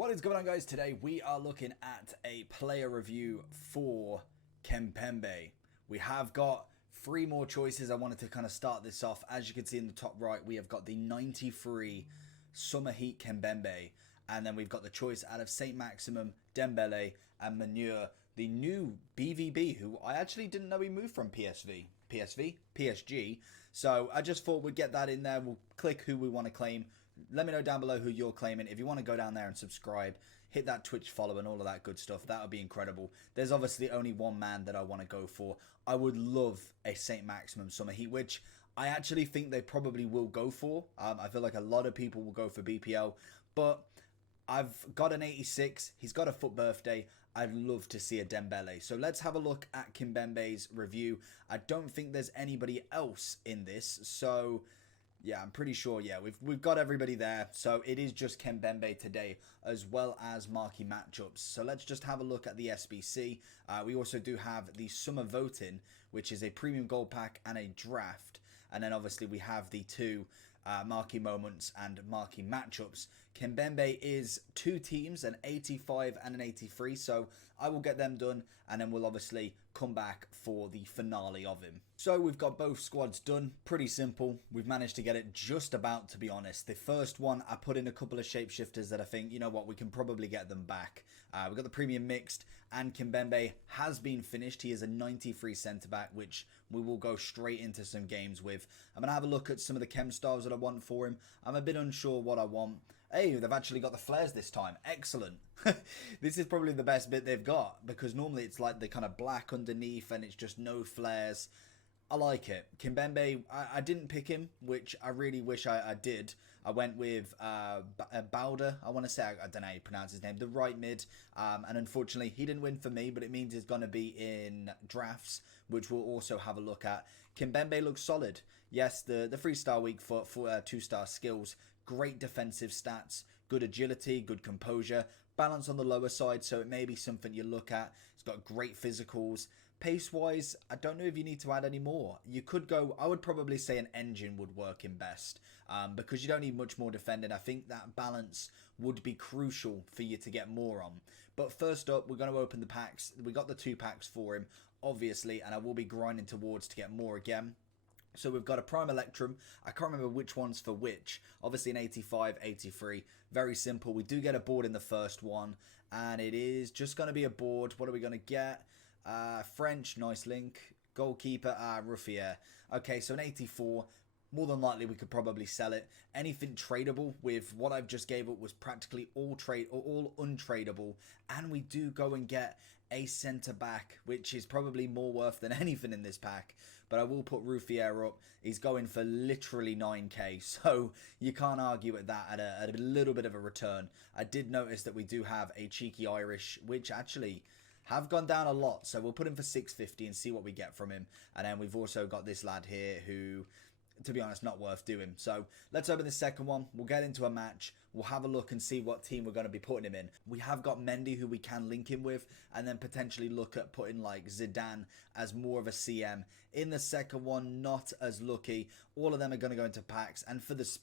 What is going on, guys? Today we are looking at a player review for Kimpembe. We have got three more choices. I wanted to kind of start this off. As you can see in the top right, we have got the 93 Summer Heat Kimpembe, and then we've got the choice out of Saint Maximum, Dembele, and Manure, the new BVB, who I actually didn't know he moved from PSG. So I just thought we'd get that in there. We'll click who we want to claim. Let me know down below who you're claiming. If you want to go down there and subscribe, hit that Twitch follow and all of that good stuff, that would be incredible. There's obviously only one man that I want to go for. I would love a Saint Maximum Summer Heat, which I actually think they probably will go for. I feel like a lot of people will go for BPL, but I've got an 86. He's got a foot birthday. I'd love to see a Dembele. So let's have a look at Kimpembe's review. I don't think there's anybody else in this. So yeah, I'm pretty sure. Yeah, we've got everybody there. So it is just Kimpembe today, as well as marquee matchups. So let's just have a look at the SBC. We also do have the summer voting, which is a premium gold pack and a draft. And then obviously we have the two marquee moments and marquee matchups. Kimpembe is two teams, an 85 and an 83. So I will get them done, and then we'll obviously come back for the finale of him. So we've got both squads done. Pretty simple. We've managed to get it just about, to be honest. The first one, I put in a couple of shapeshifters that I think, you know what, we can probably get them back. We've got the premium mixed, and Kimpembe has been finished. He is a 93 centre-back, which we will go straight into some games with. I'm going to have a look at some of the chem styles that I want for him. I'm a bit unsure what I want. Hey, they've actually got the flares this time. Excellent. This is probably the best bit they've got, because normally it's like the kind of black underneath and it's just no flares. I like it. Kimpembe, I didn't pick him, which I really wish I did. I went with Bowder, I want to say. I don't know how you pronounce his name. The right mid. And unfortunately, he didn't win for me, but it means he's going to be in drafts, which we'll also have a look at. Kimpembe looks solid. Yes, the 3-star weak foot, 2-star skills, great defensive stats, good agility, good composure, balance on the lower side, so it may be something you look at. It's got great physicals. Pace-wise, I don't know if you need to add any more. You could go, I would probably say an engine would work in best, because you don't need much more defending. I think that balance would be crucial for you to get more on. But first up, we're going to open the packs. We got the 2 packs for him, obviously, and I will be grinding towards to get more again. So we've got a Prime Electrum. I can't remember which one's for which. Obviously an 85, 83. Very simple. We do get a board in the first one, and it is just going to be a board. What are we going to get? French, nice link. Goalkeeper, Ruffier. Okay, so an 84. More than likely we could probably sell it. Anything tradable with what I've just gave up was practically all trade or all untradeable. And we do go and get a centre back, which is probably more worth than anything in this pack. But I will put Ruffier up. He's going for literally 9k, so you can't argue with that at a little bit of a return. I did notice that we do have a cheeky Irish, which actually have gone down a lot. So we'll put him for 650 and see what we get from him. And then we've also got this lad here who, to be honest, not worth doing. So let's open the second one. We'll get into a match. We'll have a look and see what team we're going to be putting him in. We have got Mendy, who we can link him with, and then potentially look at putting like Zidane as more of a CM. In the second one, not as lucky. All of them are going to go into packs, and for the the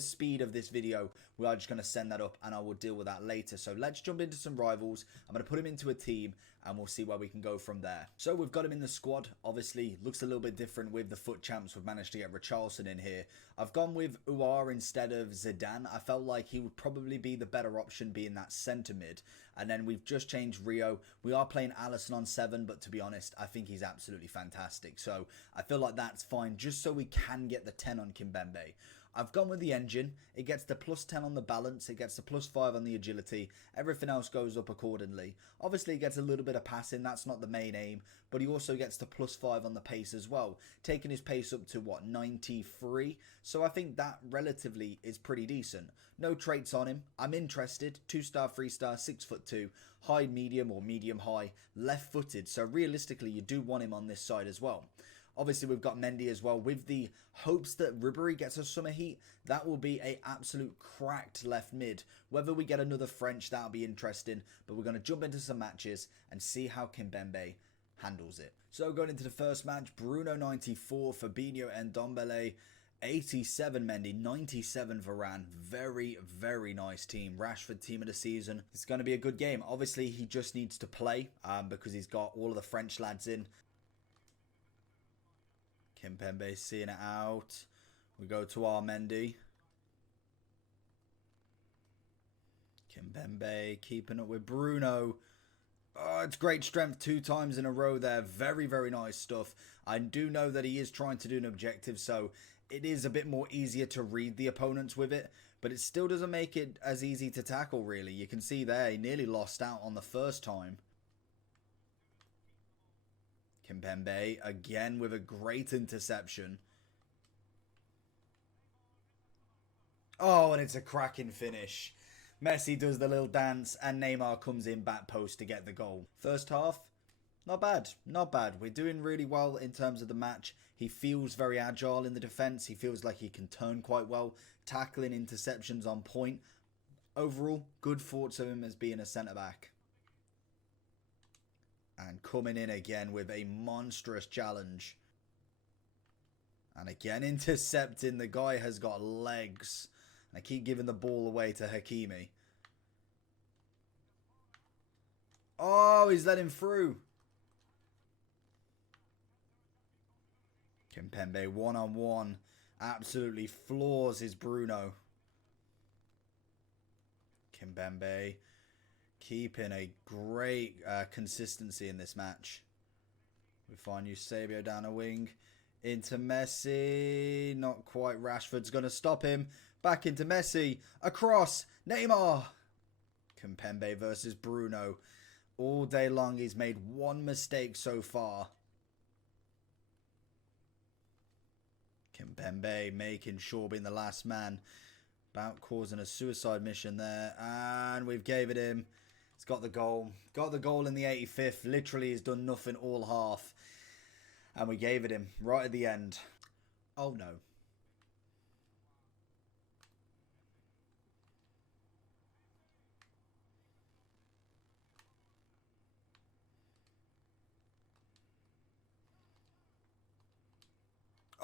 speed of this video, we are just going to send that up, and I will deal with that later. So let's jump into some rivals. I'm going to put him into a team, and we'll see where we can go from there. So we've got him in the squad. Obviously, looks a little bit different with the foot champs. We've managed to get Richarlison in here. I've gone with Uar instead of Zidane. I felt like he would probably be the better option, being that centre mid. And then we've just changed Rio. We are playing Alisson on 7, but to be honest, I think he's absolutely fantastic. So I feel like that's fine, just so we can get the 10 on Kimpembe. I've gone with the engine. It gets the plus 10 on the balance. It gets the plus 5 on the agility. Everything else goes up accordingly. Obviously, it gets a little bit of passing. That's not the main aim. But he also gets the plus 5 on the pace as well, taking his pace up to, what, 93? So I think that relatively is pretty decent. No traits on him. I'm interested. 2-star, 3-star, 6'2", high medium or medium high, left-footed. So realistically, you do want him on this side as well. Obviously, we've got Mendy as well, with the hopes that Ribery gets a summer heat. That will be a absolute cracked left mid. Whether we get another French, that'll be interesting. But we're going to jump into some matches and see how Kimpembe handles it. So going into the first match, Bruno 94, Fabinho and Ndombele. 87 Mendy, 97 Varane. Very, very nice team. Rashford team of the season. It's going to be a good game. Obviously, he just needs to play because he's got all of the French lads in. Kimpembe seeing it out. We go to our Mendy. Kimpembe keeping up with Bruno. Oh, it's great strength 2 times in a row there. Very, very nice stuff. I do know that he is trying to do an objective, so it is a bit more easier to read the opponents with it, but it still doesn't make it as easy to tackle, really. You can see there, he nearly lost out on the first time. Kimpembe, again with a great interception. Oh, and it's a cracking finish. Messi does the little dance and Neymar comes in back post to get the goal. First half, not bad, not bad. We're doing really well in terms of the match. He feels very agile in the defence. He feels like he can turn quite well. Tackling, interceptions on point. Overall, good thoughts of him as being a centre-back. And coming in again with a monstrous challenge. And again intercepting. The guy has got legs. I keep giving the ball away to Hakimi. Oh, he's let him through. Kimpembe one-on-one. Absolutely floors his Bruno. Kimpembe keeping a great consistency in this match. We find Eusebio down a wing. Into Messi. Not quite. Rashford's going to stop him. Back into Messi. Across. Neymar. Kimpembe versus Bruno. All day long he's made one mistake so far. Kimpembe making sure being the last man. About causing a suicide mission there. And we've gave it him. He's got the goal. Got the goal in the 85th. Literally he's done nothing all half. And we gave it him right at the end. Oh no.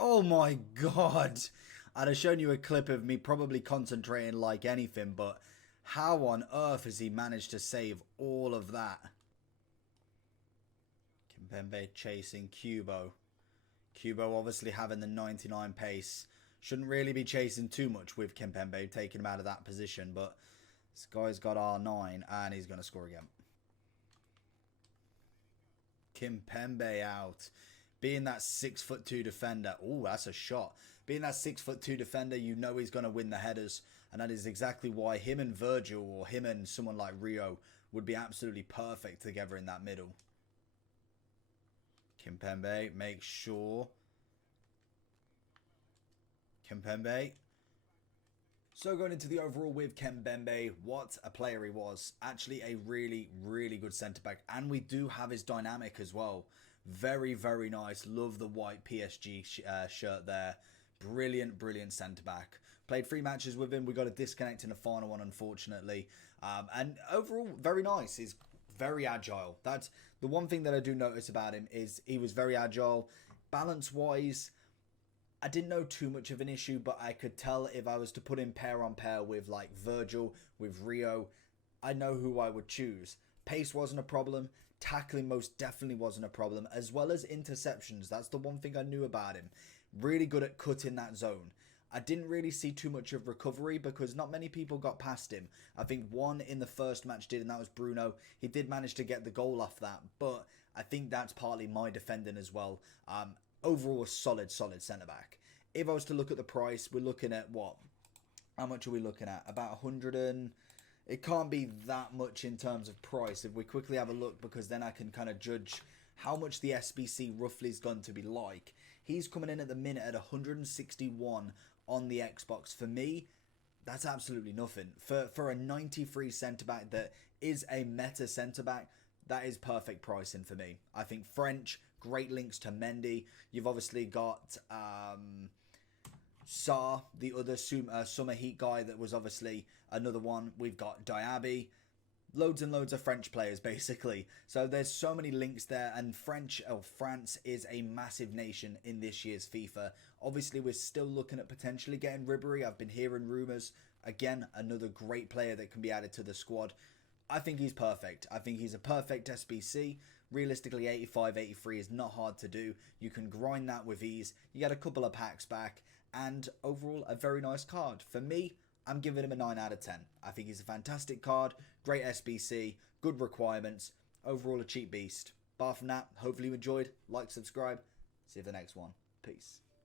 Oh my god. I'd have shown you a clip of me probably concentrating like anything, but how on earth has he managed to save all of that? Kimpembe chasing Kubo. Kubo obviously having the 99 pace. Shouldn't really be chasing too much with Kimpembe, taking him out of that position, but this guy's got R9 and he's going to score again. Kimpembe out. Being that 6'2" defender. Oh, that's a shot. Being that 6'2" defender, you know he's going to win the headers. And that is exactly why him and Virgil or him and someone like Rio would be absolutely perfect together in that middle. Kimpembe, make sure. Kimpembe. So going into the overall with Kimpembe, what a player he was. Actually a really, really good centre-back. And we do have his dynamic as well. Very, very nice. Love the white PSG shirt there. Brilliant, brilliant centre-back. Played 3 matches with him. We got a disconnect in the final one, unfortunately. And overall, very nice. He's very agile. That's the one thing that I do notice about him is he was very agile. Balance-wise, I didn't know too much of an issue, but I could tell if I was to put him pair on pair with like Virgil, with Rio, I know who I would choose. Pace wasn't a problem. Tackling most definitely wasn't a problem, as well as interceptions. That's the one thing I knew about him. Really good at cutting that zone. I didn't really see too much of recovery because not many people got past him. I think one in the first match did, and that was Bruno. He did manage to get the goal off that, but I think that's partly my defending as well. Overall, a solid centre-back. If I was to look at the price, we're looking at what? How much are we looking at? About 100 and... It can't be that much in terms of price if we quickly have a look, because then I can kind of judge how much the SBC roughly is going to be like. He's coming in at the minute at 161 on the Xbox. For me, that's absolutely nothing. For a 93 centre-back that is a meta centre-back, that is perfect pricing for me. I think French, great links to Mendy. You've obviously got... Sarr, the other Summer Heat guy that was obviously another one. We've got Diaby. loads and loads of French players, basically. So there's so many links there, and France is a massive nation in this year's FIFA. Obviously, we're still looking at potentially getting Ribery. I've been hearing rumours. Again, another great player that can be added to the squad. I think he's perfect. I think he's a perfect SBC. Realistically, 85, 83 is not hard to do. You can grind that with ease. You get a couple of packs back, and overall, a very nice card. For me, I'm giving him a 9 out of 10. I think he's a fantastic card, great SBC, good requirements, overall a cheap beast. Apart from that, hopefully you enjoyed. Like, subscribe. See you for the next one. Peace.